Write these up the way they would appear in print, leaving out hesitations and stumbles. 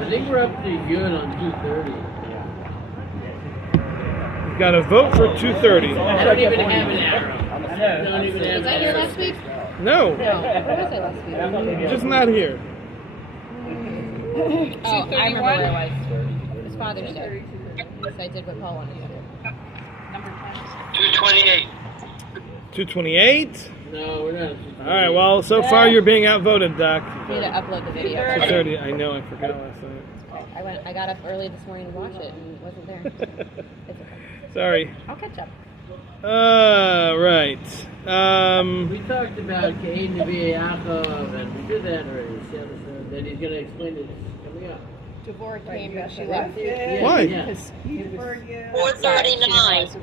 I think we're up to Yud on 2:30. We've got a vote for 2:30. I don't even have an arrow. Don't even have Was I here last week? No, No. What was I last week? just not here. Oh, I remember where I was. It was Father's Day. So I did what Paul wanted to do. 228. 228. No, we're not. All right. Well, so far you're being outvoted, Doc. I need to upload the video. 2:30. I know. I forgot last night. I got up early this morning to watch it and it wasn't there. It's okay. Sorry. I'll catch up. Right. We talked about Cain Nevi Yaakov, and we did that already. Then he's going to explain it coming up. Devorah came, but she left. Yeah, Why? Yeah. Because he was 4:39. That was the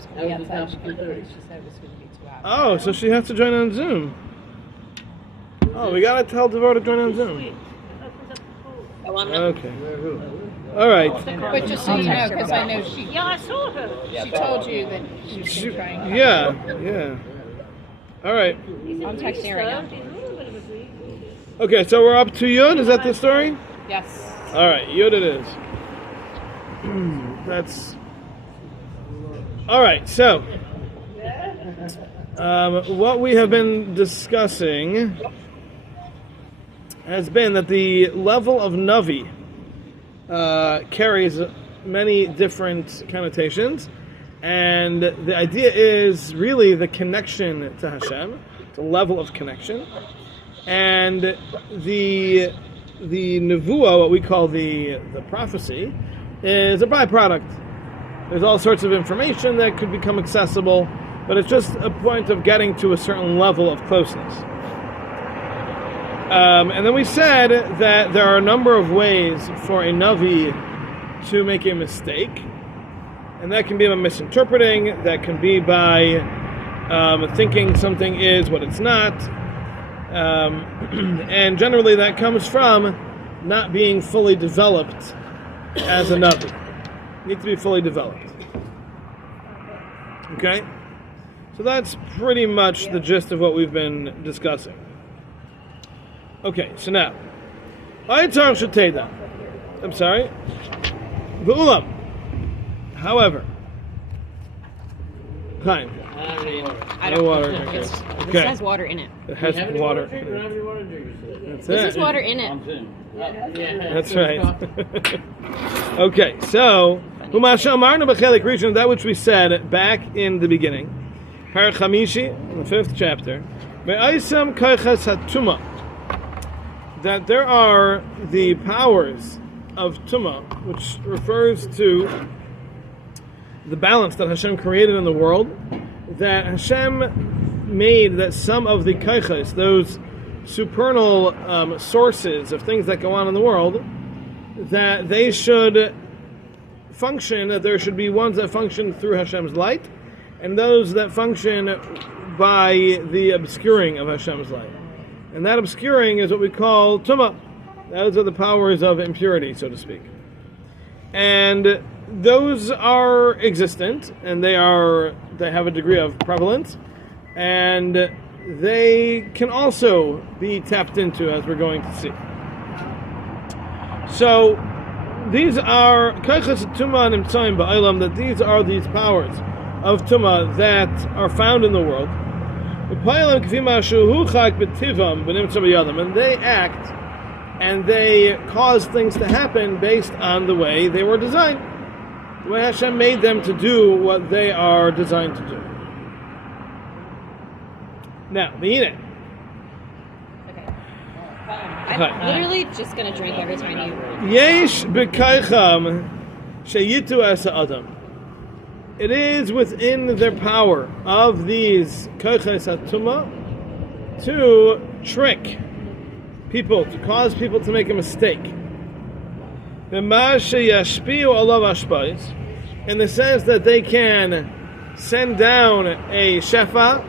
top of 2:30. She said it was going to be 2 hours. Oh, so she has to join on Zoom. Oh, we gotta tell Devorah to join on Zoom. Okay. All right. But just so you know, because I know she. Yeah, I saw her. She told you that she's been trying. Yeah. All right. I'm texting her right now. Okay, so we're up to Yud. Is that the story? Yes. All right, Yud it is. That's all right. So, what we have been discussing has been that the level of Navi carries many different connotations, and the idea is really the connection to Hashem, the level of connection, and the nevuah, what we call the prophecy, is a byproduct. There's all sorts of information that could become accessible, but it's just a point of getting to a certain level of closeness. And then we said that there are a number of ways for a Navi to make a mistake. And that can be by misinterpreting, that can be by thinking something is what it's not. And generally that comes from not being fully developed as a Navi. You need to be fully developed. Okay? So that's pretty much the gist of what we've been discussing. Okay, so now, I'm sorry. V'ulam. However, Chaim. No water. This Okay. has water in it. It has water. That's This it. is water in it. That's right. Okay, so that which we said back in the beginning, Parach Chamishi, in the 5th chapter, that there are the powers of Tumah, which refers to the balance that Hashem created in the world, that Hashem made that some of the kaichas, those supernal sources of things that go on in the world, that they should function, that there should be ones that function through Hashem's light, and those that function by the obscuring of Hashem's light. And that obscuring is what we call tumah. Those are the powers of impurity, so to speak. And those are existent, and they have a degree of prevalence, and they can also be tapped into, as we're going to see. So these are kaichas tumah nimtzaim ba'olam, that these are these powers of tumah that are found in the world. And they act and they cause things to happen based on the way they were designed, the way Hashem made them to do what they are designed to do. Now, Mehine. Okay. I'm literally just going to drink every time you... Yesh b'kaicham sheyitu asa adam. It is within their power of these kaichas hatumah to trick people, to cause people to make a mistake. In the sense that they can send down a shefa,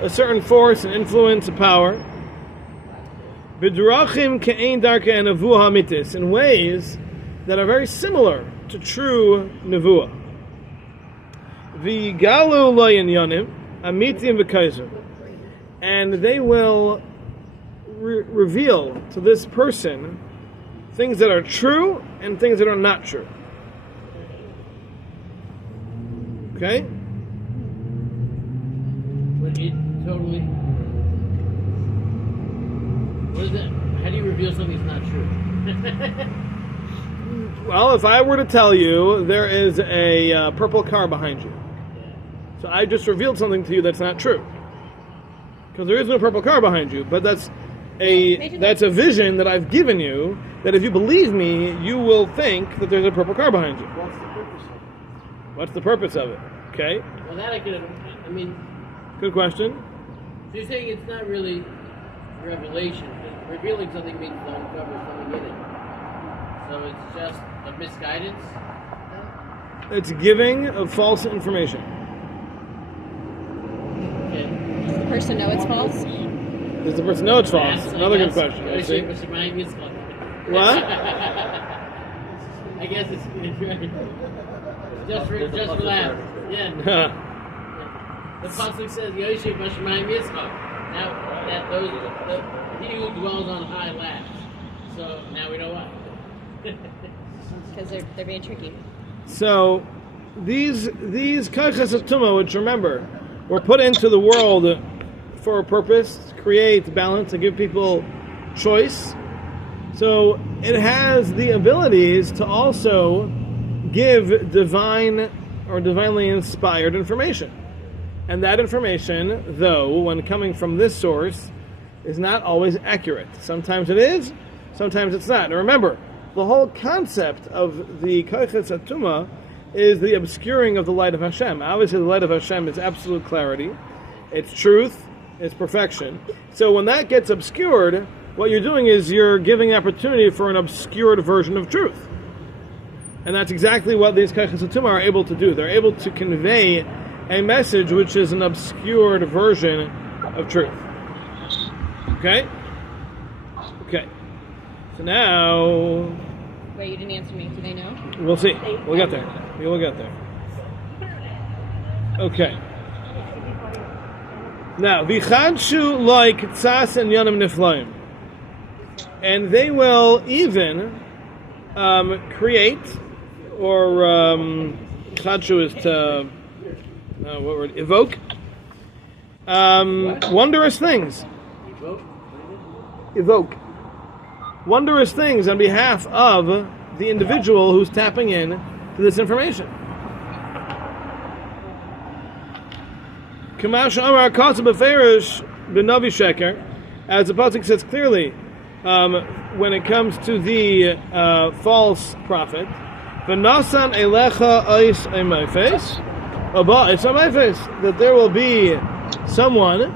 a certain force, an influence, a power, in ways that are very similar to true nevuah. And they will reveal to this person things that are true and things that are not true. Okay? But it totally. What is that? How do you reveal something's not true? Well, if I were to tell you there is a purple car behind you, so I just revealed something to you that's not true. Because there is no purple car behind you, but that's a vision that I've given you, that if you believe me, you will think that there's a purple car behind you. What's the purpose of it? Okay. Well, that I could. I mean. Good question. So you're saying it's not really revelation. Revealing something means to uncover something in it. So it's just a misguidance? It's giving of false information. Okay. Does the person know it's false? Does the person know it's false? Yes, Another good guess. question. I see. What? What? I guess it's right. Just for laughs. Yeah. The pasuk says, "Yoshe b'shamayim Yitzchak." Now that he who dwells on high laughs. So now we know why. Because they're being tricky. So these kachas of tumah, which remember, were put into the world for a purpose, to create balance, to give people choice. So it has the abilities to also give divine or divinely inspired information. And that information, though, when coming from this source, is not always accurate. Sometimes it is, sometimes it's not. And remember, the whole concept of the Koiches Atuma is the obscuring of the light of Hashem. Obviously, the light of Hashem is absolute clarity. It's truth. It's perfection. So when that gets obscured, what you're doing is you're giving opportunity for an obscured version of truth. And that's exactly what these Koiches Atuma are able to do. They're able to convey a message which is an obscured version of truth. Okay? Okay. So now... Wait, you didn't answer me. Do they know? We'll see. We'll get there. We will get there. Okay. Now, Vichadshu like Tzas and Yonim Niflaim. And they will even create, or Chadshu is to... what word? Evoke. Wondrous things. Evoke. Wondrous things on behalf of the individual who's tapping in to this information. Kamash Amar Kasa Beferish B'Navi Sheker, as the pasuk says clearly, when it comes to the false prophet, V'nasan Elecha Ois Emayfes. That there will be someone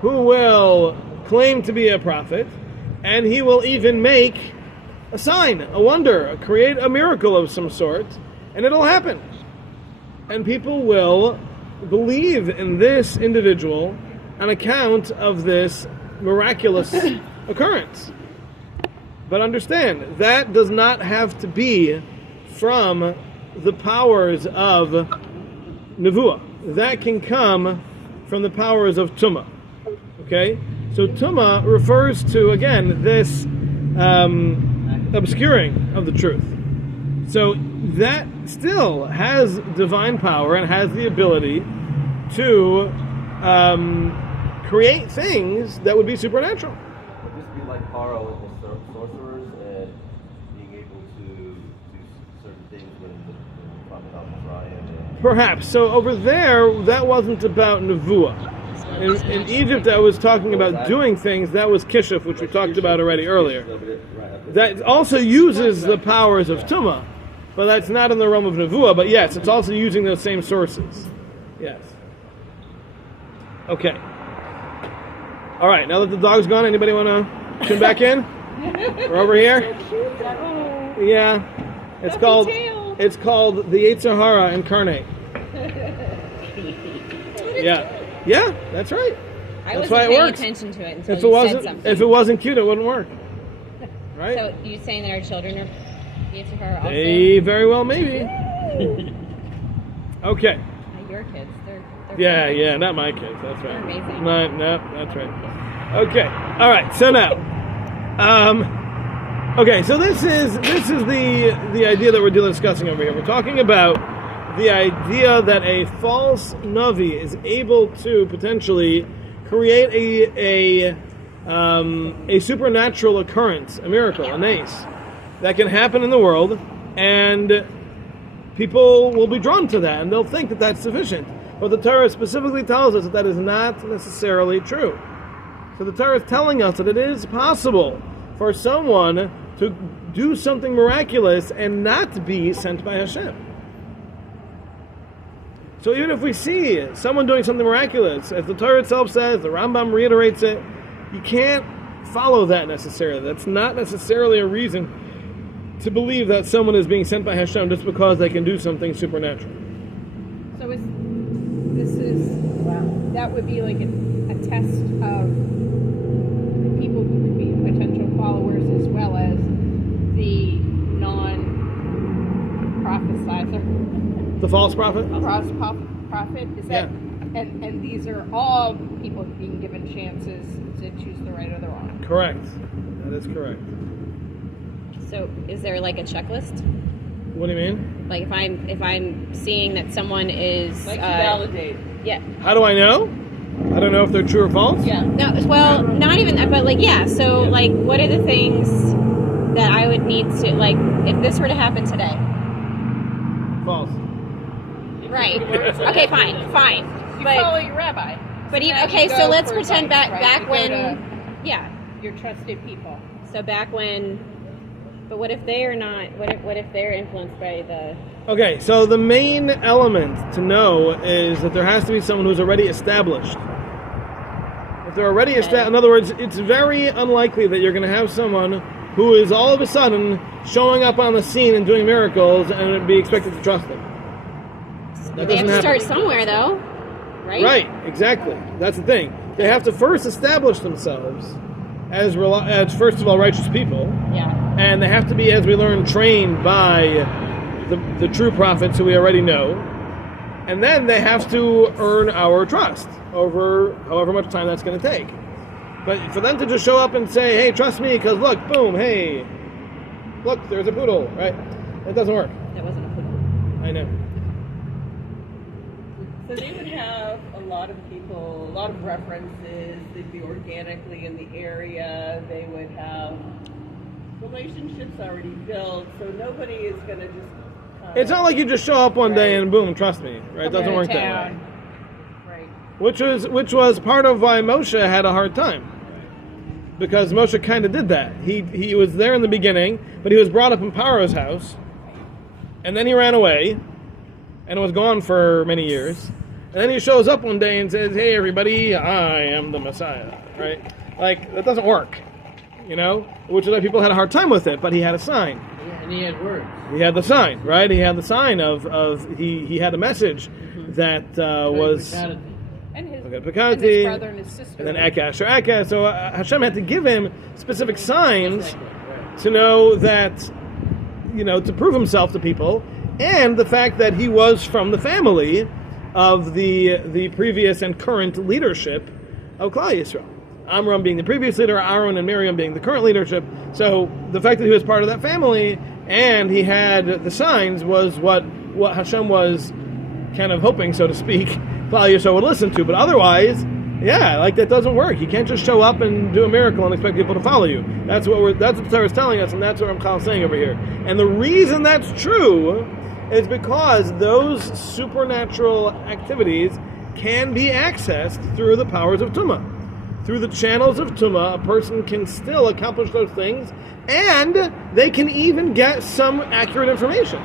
who will claim to be a prophet, and he will even make a sign, a wonder, create a miracle of some sort, and it'll happen. And people will believe in this individual on account of this miraculous occurrence. But understand, that does not have to be from the powers of Nevuah. That can come from the powers of Tumah. Okay? So Tumah refers to, again, this obscuring of the truth. So that still has divine power and has the ability to create things that would be supernatural. Would this be like Paro with the sorcerers and being able to do certain things when the prophet al-Mizraim? Perhaps. So over there, that wasn't about Nevuah. In Egypt, I was talking about doing things. That was Kishuf, which we talked about already earlier. That also uses the powers of Tumah, but that's not in the realm of Nevuah. But yes, it's also using those same sources. Yes. Okay. All right. Now that the dog's gone, anybody want to tune back in? We're over here. Yeah. It's called the Yetzer Hara incarnate. Yeah. Yeah, that's right. I That's wasn't why it paying works. attention to it until If you it said wasn't, something. if it wasn't cute, it wouldn't work. Right? So you saying that our children are Yetzer Hara also? They very well maybe. Okay. Your kids, they're Yeah, not my kids. That's right. They're amazing. No, that's right. Okay. All right. So now, Okay, so this is the idea that we're discussing over here. We're talking about the idea that a false Navi is able to potentially create a supernatural occurrence, a miracle, a nace, that can happen in the world, and people will be drawn to that, and they'll think that that's sufficient. But the Torah specifically tells us that that is not necessarily true. So the Torah is telling us that it is possible for someone to do something miraculous and not be sent by Hashem. So even if we see someone doing something miraculous, as the Torah itself says, the Rambam reiterates it, you can't follow that necessarily. That's not necessarily a reason to believe that someone is being sent by Hashem just because they can do something supernatural. So that would be like a test of the people who would be potential followers as well as the non-prophesizer. The false prophet? Prophet? Is that, and these are all people being given chances to choose the right or the wrong. Correct. That is correct. So is there like a checklist? What do you mean? Like if I'm seeing that someone is Like to validate. Yeah. How do I know? I don't know if they're true or false. Yeah. No, well, not even that, but like, yeah. So like, what are the things that I would need to, like, if this were to happen today? False. Right. Okay, fine. You follow your rabbi. But So even, now okay, you so go let's for pretend advice, back right? You go when, to yeah. your trusted people. So back when, but what if they are not? What if they're influenced by the? Okay, so the main element to know is that there has to be someone who's already established. If they're already established, in other words, it's very unlikely that you're going to have someone who is all of a sudden showing up on the scene and doing miracles and be expected to trust them. That They have doesn't to start happen. somewhere, though, right? Right, exactly. That's the thing. They have to first establish themselves as first of all righteous people, Yeah. and they have to be, as we learn, trained by the true prophets who we already know, and then they have to earn our trust over however much time that's going to take. But for them to just show up and say, "Hey, trust me," because look, boom, hey, look, there's a poodle, right? That doesn't work. That wasn't a poodle. I know. So they would have a lot of people, a lot of references. They'd be organically in the area. They would have relationships already built. So nobody is going to just. It's not like you just show up one day and boom, trust me, right? It doesn't work that way. Right. Which was part of why Moshe had a hard time, because Moshe kind of did that. He was there in the beginning, but he was brought up in Paro's house, and then he ran away, and was gone for many years, and then he shows up one day and says, "Hey, everybody, I am the Messiah," right? Like, that doesn't work, you know? Which is why people had a hard time with it, but he had a sign. And he had words. He had the sign, right? He had the sign of he had a message that was Very And his, okay, and Pekati, his brother and his sister. and then Akash or Akash. So Hashem had to give him specific signs Just like that, right. to know that, to prove himself to people, and the fact that he was from the family of the previous and current leadership of Klal Yisrael. Amram being the previous leader, Aaron and Miriam being the current leadership. So the fact that he was part of that family and he had the signs was what Hashem was kind of hoping, so to speak, Klal Yisrael would listen to. But otherwise, that doesn't work. You can't just show up and do a miracle and expect people to follow you. That's what the Torah is telling us, and that's what I'm saying over here. And the reason that's true is because those supernatural activities can be accessed through the powers of Tumah. Through the channels of Tumah, a person can still accomplish those things, and they can even get some accurate information.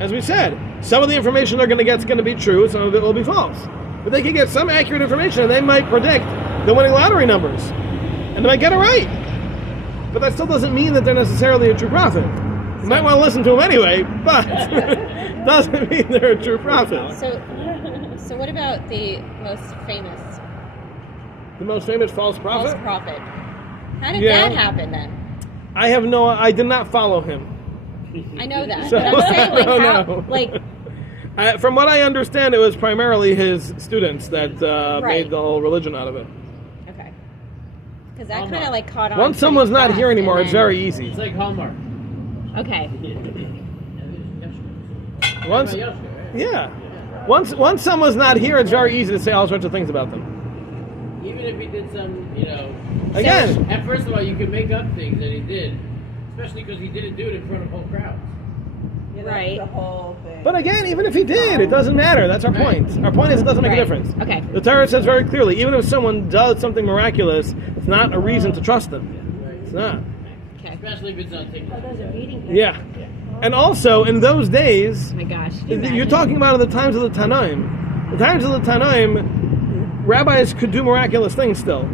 As we said, some of the information they're going to get is going to be true, some of it will be false. But they can get some accurate information, and they might predict the winning lottery numbers. And they might get it right. But that still doesn't mean that they're necessarily a true prophet. You might want to listen to them anyway, but doesn't mean they're a true prophet. So what about the most famous The most famous false prophet? false prophet? How did Yeah. that happen then? I did not follow him. I know that, So- but I'm saying, like, No, how, no. like, From what I understand, it was primarily his students that Right. made the whole religion out of it. okay. Because that kind of like caught on. Once someone's not fast, here anymore, and it's then- very easy. It's like Hallmark. Okay. Once, yeah. Once someone's not here, it's very easy to say all sorts of things about them. Even if he did some, Again. And first of all, you can make up things that he did, especially because he didn't do it in front of whole crowds. You know, Right. The whole thing. But again, even if he did, it doesn't matter. That's our point. Our point is it doesn't make a Right. difference. Okay. The Torah says very clearly, even if someone does something miraculous, it's not a reason to trust them. It's not. Okay. Especially if it's on TikTok. Yeah. And also, in those days, Oh my gosh. you're talking about the times of the Tanaim. The times of the Tanaim, rabbis could do miraculous things still.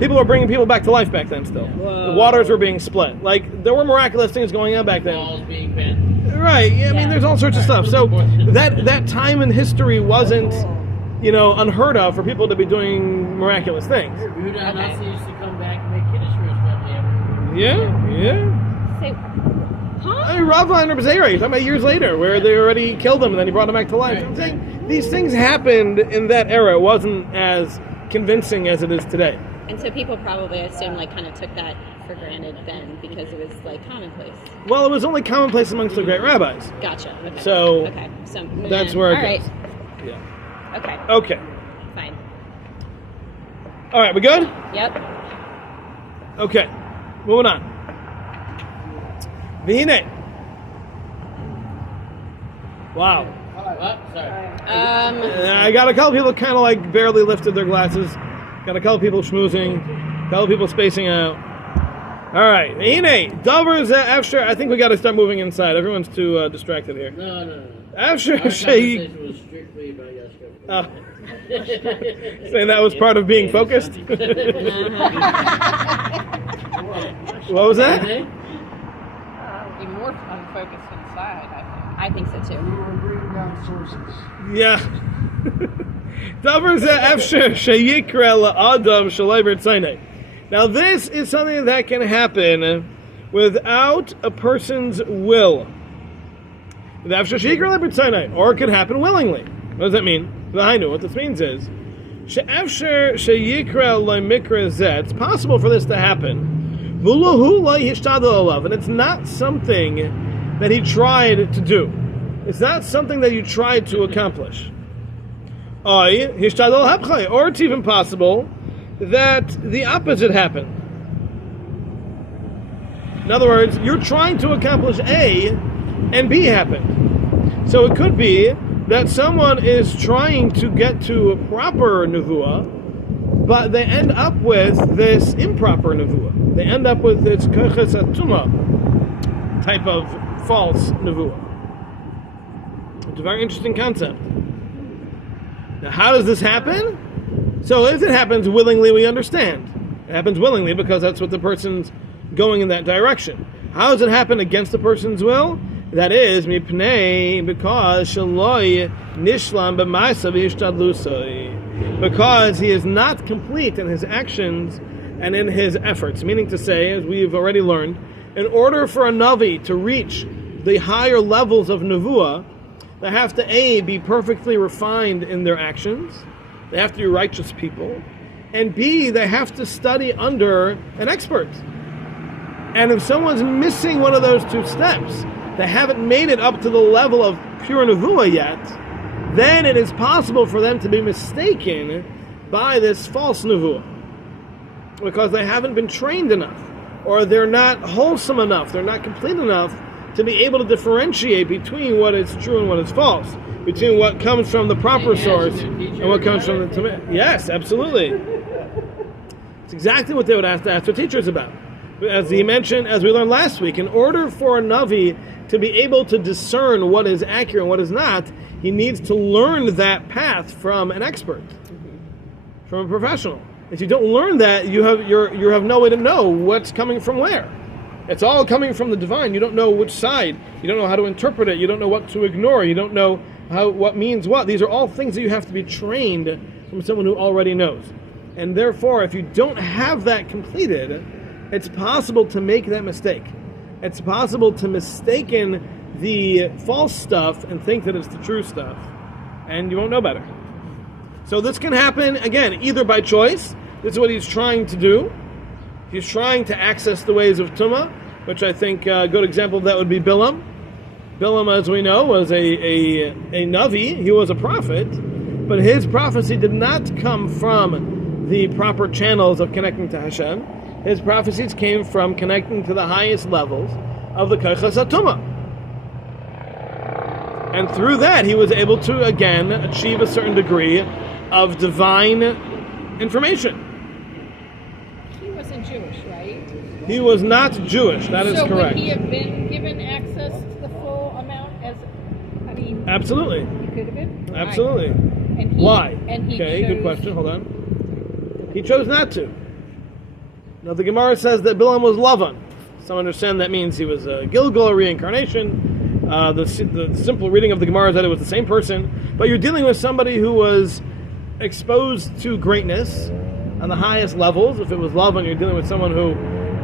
People were bringing people back to life back then still. Whoa. The waters were being split. Like, there were miraculous things going on back then. Walls being bent. Right. Yeah, I mean, Yeah. there's all sorts of stuff. So that time in history wasn't, unheard of for people to be doing miraculous things. Yehuda Hanassi used to come back and make Kiddush for his family. Yeah. Say, huh? I mean, Rava and Reb Zera, you're talking about years later, where they already killed him and then he brought him back to life. I'm saying these things happened in that era. It wasn't as convincing as it is today. And so people probably assume kind of took that for granted then because it was commonplace. Well, it was only commonplace amongst the great rabbis. Gotcha. Okay. So, okay. So That's where it all right. goes. Yeah. Okay. Okay. Fine. All right, we good? Yep. Okay. Moving on. V'hine. Wow. What? Sorry. I got a couple people kind of barely lifted their glasses. Got a couple people schmoozing. A couple people spacing out. All right. V'hine. Dovers after. I think we got to start moving inside. Everyone's too distracted here. No. After Our Shei. conversation was strictly about Yashka. Saying that was part of being focused. What was that? Be more unfocused inside, I think. I think so too. We're bringing down sources. Yeah. Now this is something that can happen without a person's will. Or it could happen willingly. What does that mean? What this means is it's possible for this to happen. And it's not something that he tried to do. It's not something that you tried to accomplish. Or it's even possible that the opposite happened. In other words, you're trying to accomplish A and B happened. So it could be that someone is trying to get to a proper nevuah, but they end up with this improper nevuah. They end up with this koches atuma type of false nevuah. It's a very interesting concept. Now, how does this happen? So if it happens willingly, we understand. It happens willingly because that's what the person's going in that direction. How does it happen against the person's will? That is, mipnei, because shaloi nishlam b'ma'asav hishtadlusoi. Because he is not complete in his actions and in his efforts. Meaning to say, as we've already learned, in order for a Navi to reach the higher levels of Nevuah, they have to A, be perfectly refined in their actions, they have to be righteous people, and B, they have to study under an expert. And if someone's missing one of those two steps, they haven't made it up to the level of pure Nevuah yet, then it is possible for them to be mistaken by this false Nevuah. Because they haven't been trained enough, or they're not wholesome enough, they're not complete enough to be able to differentiate between what is true and what is false, between what comes from the proper source and what comes from the... Yes, absolutely. It's exactly what they would have to ask their teachers about. As he mentioned, as we learned last week, in order for a Navi to be able to discern what is accurate and what is not, he needs to learn that path from an expert, from a professional. If you don't learn that, you have no way to know what's coming from where. It's all coming from the divine. You don't know which side. You don't know how to interpret it. You don't know what to ignore. You don't know what means what. These are all things that you have to be trained from someone who already knows. And therefore, if you don't have that completed, it's possible to make that mistake. It's possible to mistaken the false stuff and think that it's the true stuff, and you won't know better. So this can happen, again, either by choice, this is what he's trying to do, He's trying to access the ways of Tumah, which I think a good example of that would be Bilam. Bilam, as we know, was a Navi. He was a prophet, but his prophecy did not come from the proper channels of connecting to Hashem. His prophecies came from connecting to the highest levels of the Kochas HaTumah. And through that, he was able to, again, achieve a certain degree of divine information. He wasn't Jewish, right? He was not Jewish, that is so correct. would he have been given access to the full amount Absolutely. He could have been? Absolutely. And he, Why? And he Okay, chose, good question. Hold on. He chose not to. Now the Gemara says that Bilam was Lavan. Some understand that means he was a Gilgal, a reincarnation. The simple reading of the Gemara is that it was the same person. But you're dealing with somebody who was exposed to greatness on the highest levels. If it was Lavan, you're dealing with someone who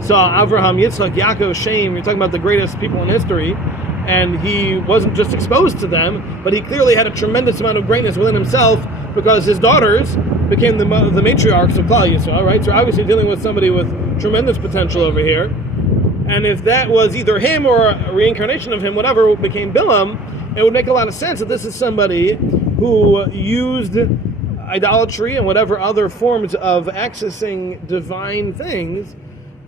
saw Avraham, Yitzchak, Yaakov, Shem. You're talking about the greatest people in history. And he wasn't just exposed to them, but he clearly had a tremendous amount of greatness within himself because his daughters became the matriarchs of Klal Yisrael, right? So obviously dealing with somebody with tremendous potential over here. And if that was either him or a reincarnation of him, whatever became Bilam, it would make a lot of sense that this is somebody who used idolatry and whatever other forms of accessing divine things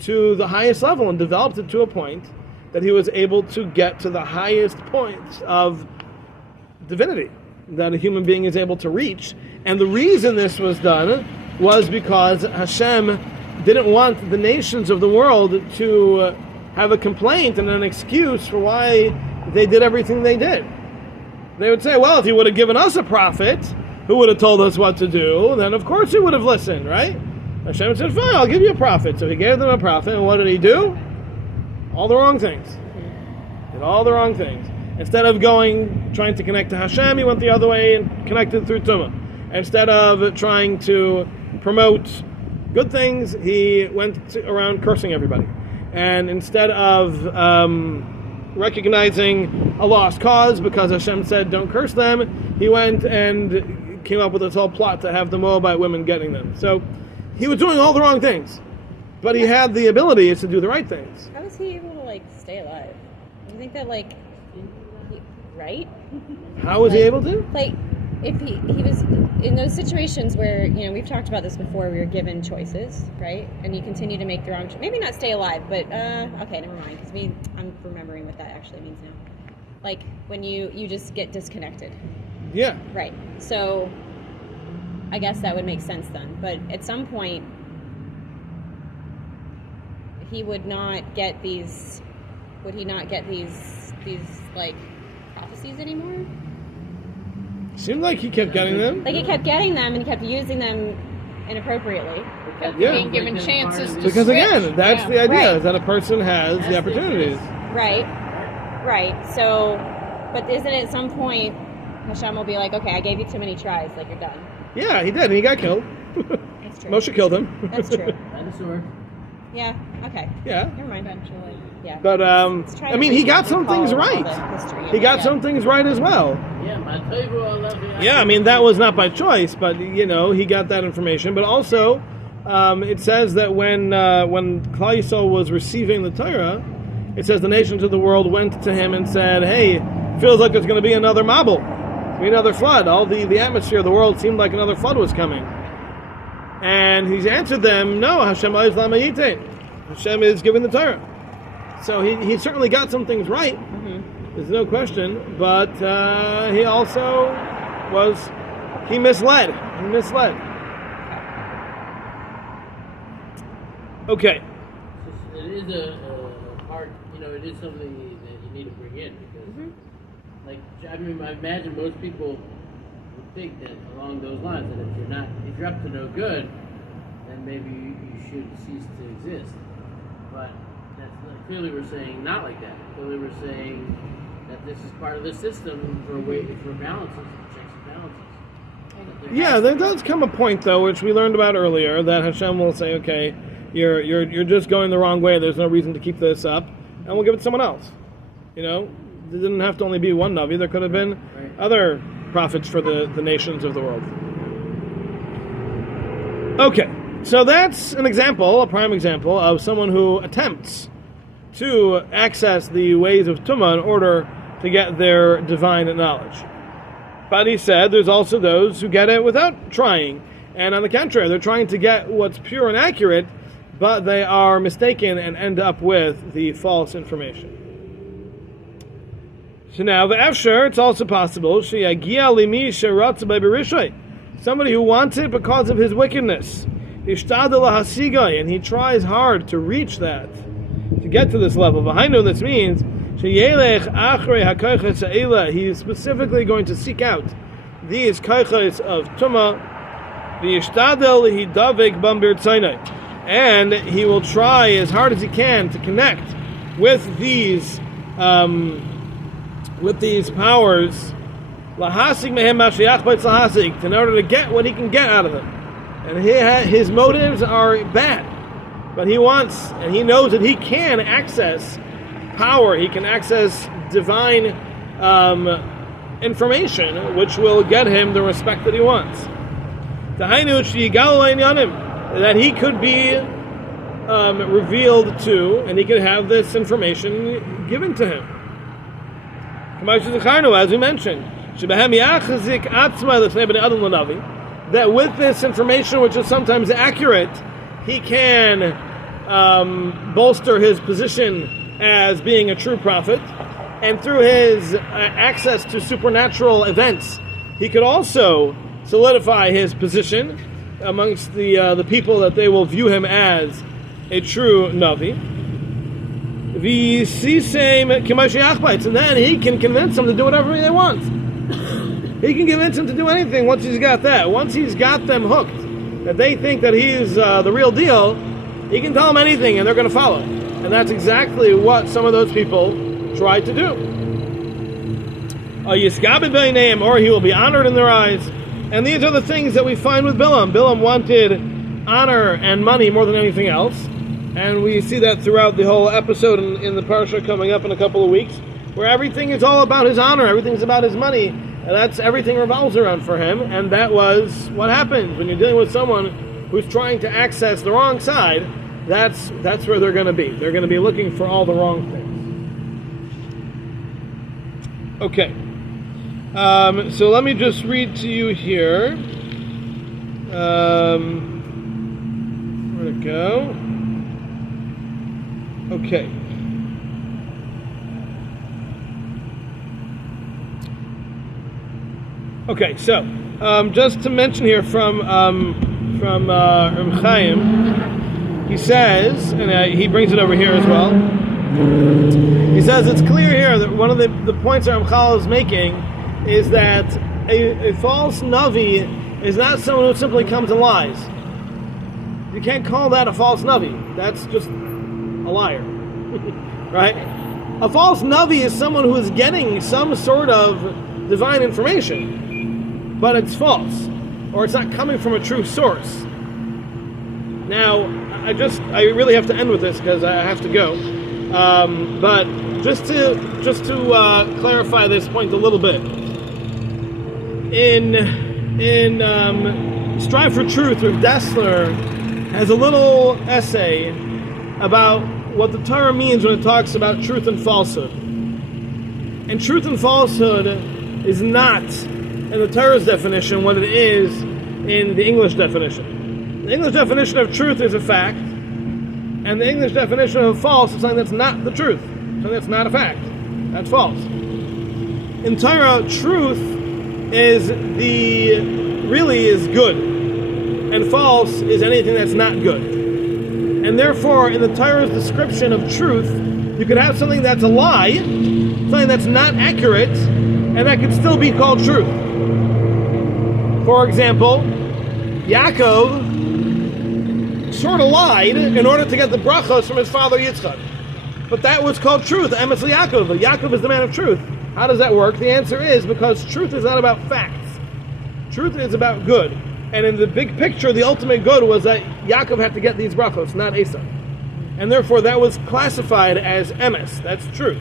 to the highest level and developed it to a point that he was able to get to the highest points of divinity that a human being is able to reach. And the reason this was done was because Hashem didn't want the nations of the world to have a complaint and an excuse for why they did everything they did. They would say, well, if he would have given us a prophet who would have told us what to do, then of course he would have listened, right? Hashem said, fine, I'll give you a prophet. So he gave them a prophet, and what did he do? All the wrong things. Did all the wrong things. Instead of trying to connect to Hashem, he went the other way and connected through Tumah. Instead of trying to promote good things, he went around cursing everybody. And instead of recognizing a lost cause because Hashem said don't curse them, he went and came up with this whole plot to have the Moabite women getting them. So he was doing all the wrong things. But he had the ability to do the right things. How was he able to stay alive? You think that right? How was he able to? If he was in those situations where we've talked about this before, we were given choices, right? And you continue to make the wrong choice. Maybe not stay alive, but okay, never mind. Because I'm remembering what that actually means now. When you just get disconnected. Yeah. Right. So I guess that would make sense then. But at some point, he would not get these. Would he not get these prophecies anymore? Seemed like he kept getting them. He kept getting them and he kept using them inappropriately. Being given chances to because switch. again, that's the idea, Right. is that a person has the opportunities. Right. So, but isn't it at some point Hashem will be like, okay, I gave you too many tries, you're done. Yeah, he did, and he got killed. That's true. Moshe killed him. That's true. Dinosaur. Yeah. Okay. Yeah. Never mind. Eventually. Yeah. But he got some things right. He got some things right as well. Yeah, I tell you what I love you. Yeah, that was not by choice, but he got that information. But also, it says that when Klal Yisrael was receiving the Torah, it says the nations of the world went to him and said, "Hey, feels like there's going to be another Mabul, another flood. All the atmosphere of the world seemed like another flood was coming." And he's answered them, "No, Hashem Hashem is giving the Torah." So he certainly got some things right. Mm-hmm. There's no question, but he also he misled. Okay. It is a hard, it is something that you need to bring in because, I imagine most people would think that along those lines that if you're up to no good, then maybe you should cease to exist. But clearly we're saying not like that. Clearly we're saying that this is part of the system for balances, checks and balances. Yeah, there does come a point though, which we learned about earlier, that Hashem will say, okay, you're just going the wrong way. There's no reason to keep this up, and we'll give it to someone else. There didn't have to only be one Navi. There could have been other prophets for the nations of the world. Okay, So that's an example, a prime example, of someone who attempts to access the ways of Tumah in order to get their divine knowledge. But he said there's also those who get it without trying. And on the contrary, they're trying to get what's pure and accurate, but they are mistaken and end up with the false information. So now, the Efsher, it's also possible, somebody who wants it because of his wickedness, and he tries hard to reach that, to get to this level. This means he's specifically going to seek out these kaichos of Tumah, and he will try as hard as he can to connect with these powers, in order to get what he can get out of them. And his motives are bad, but he wants, and he knows that he can access power, he can access divine information, which will get him the respect that he wants. That he could be revealed to, and he could have this information given to him. As we mentioned, that with this information, which is sometimes accurate, he can bolster his position as being a true prophet, and through his access to supernatural events, he could also solidify his position amongst the people, that they will view him as a true Navi. And then he can convince them to do whatever they want. He can convince them to do anything once he's got that. Once he's got them hooked, that they think that he's the real deal, he can tell them anything and they're going to follow. And that's exactly what some of those people tried to do. Or he will be honored in their eyes. And these are the things that we find with Bilam. Bilam wanted honor and money more than anything else. And we see that throughout the whole episode in the parsha coming up in a couple of weeks, where everything is all about his honor, everything's about his money, and that's everything revolves around for him. And that was what happens when you're dealing with someone who's trying to access the wrong side. That's where they're going to be. They're going to be looking for all the wrong things. Okay. So let me just read to you here. Where'd it go? Okay. Okay, so just to mention here from Chaim, he says, and he brings it over here as well. He says it's clear here that one of the points that Ramchal is making is that a false Navi is not someone who simply comes and lies. You can't call that a false Navi. That's just a liar. Right? A false Navi is someone who is getting some sort of divine information, but it's false, or it's not coming from a true source. Now, I really have to end with this because I have to go. But just to clarify this point a little bit, in Strive for Truth, Rav Dessler has a little essay about what the Torah means when it talks about truth and falsehood. And truth and falsehood is not, in the Torah's definition, what it is in the English definition. The English definition of truth is a fact, and the English definition of false is something that's not the truth, something that's not a fact. That's false. In Torah, truth is really good, and false is anything that's not good. And therefore, in the Torah's description of truth, you could have something that's a lie, something that's not accurate, and that could still be called truth. For example, Yaakov sort of lied in order to get the brachos from his father Yitzchak. But that was called truth, Emes Yaakov. Yaakov is the man of truth. How does that work? The answer is because truth is not about facts. Truth is about good. And in the big picture, the ultimate good was that Yaakov had to get these brachos, not Esau. And therefore, that was classified as emes. That's truth.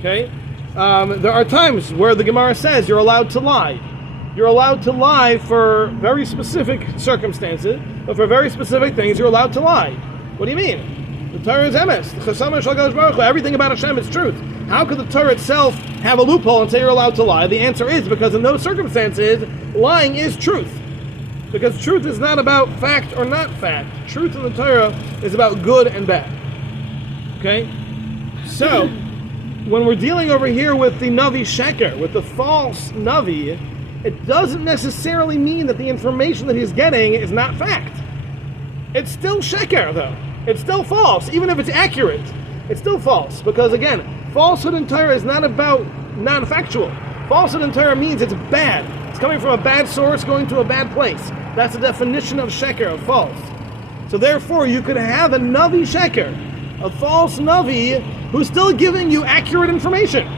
Okay? There are times where the Gemara says you're allowed to lie. you're allowed to lie for very specific circumstances, but for very specific things, you're allowed to lie. What do you mean? The Torah is emes. The Chesama Shel HaKadosh Baruch Hu. Everything about Hashem is truth. How could the Torah itself have a loophole and say you're allowed to lie? The answer is because in those circumstances, lying is truth. Because truth is not about fact or not fact. Truth in the Torah is about good and bad. Okay? So, when we're dealing over here with the Navi Sheker, with the false Navi, it doesn't necessarily mean that the information that he's getting is not fact. It's still Sheker, though. It's still false. Even if it's accurate, it's still false. Because, again, falsehood in Torah is not about non-factual. Falsehood in Torah means it's bad. It's coming from a bad source going to a bad place. That's the definition of Sheker, of false. So therefore, you could have a Navi Sheker, a false Navi, who's still giving you accurate information.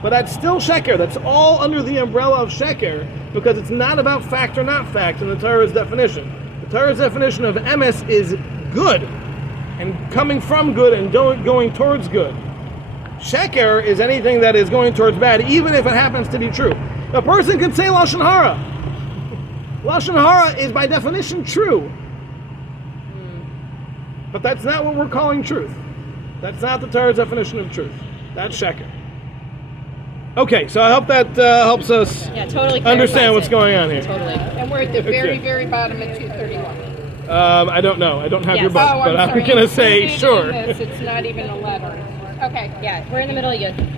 But that's still Sheker. That's all under the umbrella of Sheker, because it's not about fact or not fact in the Torah's definition. The Torah's definition of emes is good, and coming from good and going towards good. Sheker is anything that is going towards bad, even if it happens to be true. A person can say Lashon Hara. Lashon Hara is by definition true. But that's not what we're calling truth. That's not the Torah's definition of truth. That's Sheker. Okay, so I hope that helps us totally understand what's going on here. Totally. And we're at the very, very bottom of 231. I don't know. I don't have your book, Oh, but I'm sorry. going to say Included sure. in this, it's not even a letter. Okay. Yeah, we're in the middle of Yud.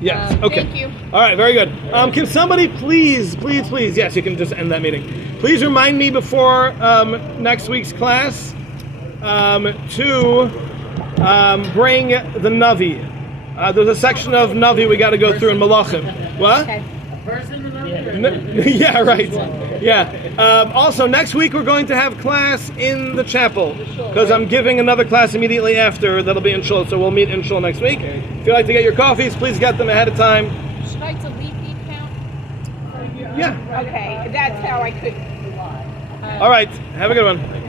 Yes, okay. Thank you. All right, very good. Can somebody please, yes, you can just end that meeting. Please remind me before next week's class to bring the Navi. There's a section of Navi we got to go through in Malachim. What? Okay. Yeah, right. Yeah. Also, next week we're going to have class in the chapel because I'm giving another class immediately after that'll be in Shul. So we'll meet in Shul next week. If you'd like to get your coffees, please get them ahead of time. Should I delete the account? Yeah. Okay, that's how I could. All right. Have a good one.